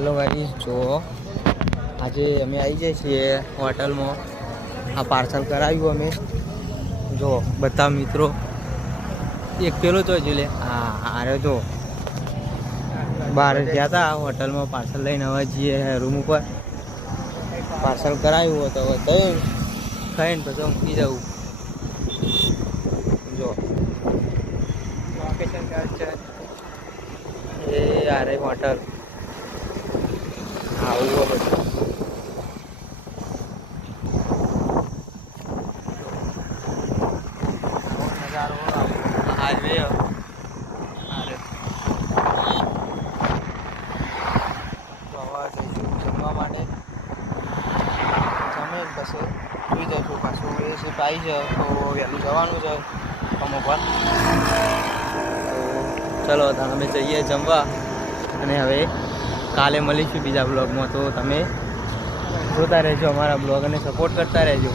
Hello guys, જો આજે અમે આવી જઈએ છીએ હોટલમાં. આ પાર્સલ કરાવ્યું અમે. જો બધા મિત્રો એક પેલો તો જ લે હા અરે જો બહાર ગયા હતા હોટલમાં પાર્સલ લઈને હવે જઈએ રૂમ ઉપર. પાર્સલ કરાવ્યું હતો હવે ખાઈને પછી ઊંઘી જવું. જો લોકેશન કાર્ડ છે એ આરે હોટલ આવું બધું નજારો હાઈવે અરે જમવા માટે જમે પછી સુઈ જઈશું. પાછું એ શિફ્ટ આવી છે તો વહેલું જવાનું છે અમુક વાર. તો ચલો અમે જઈએ જમવા અને હવે કાલે મળીશું બીજા બ્લોગમાં. તો તમે જોતા રહેજો અમારા બ્લોગ અને સપોર્ટ કરતા રહેજો.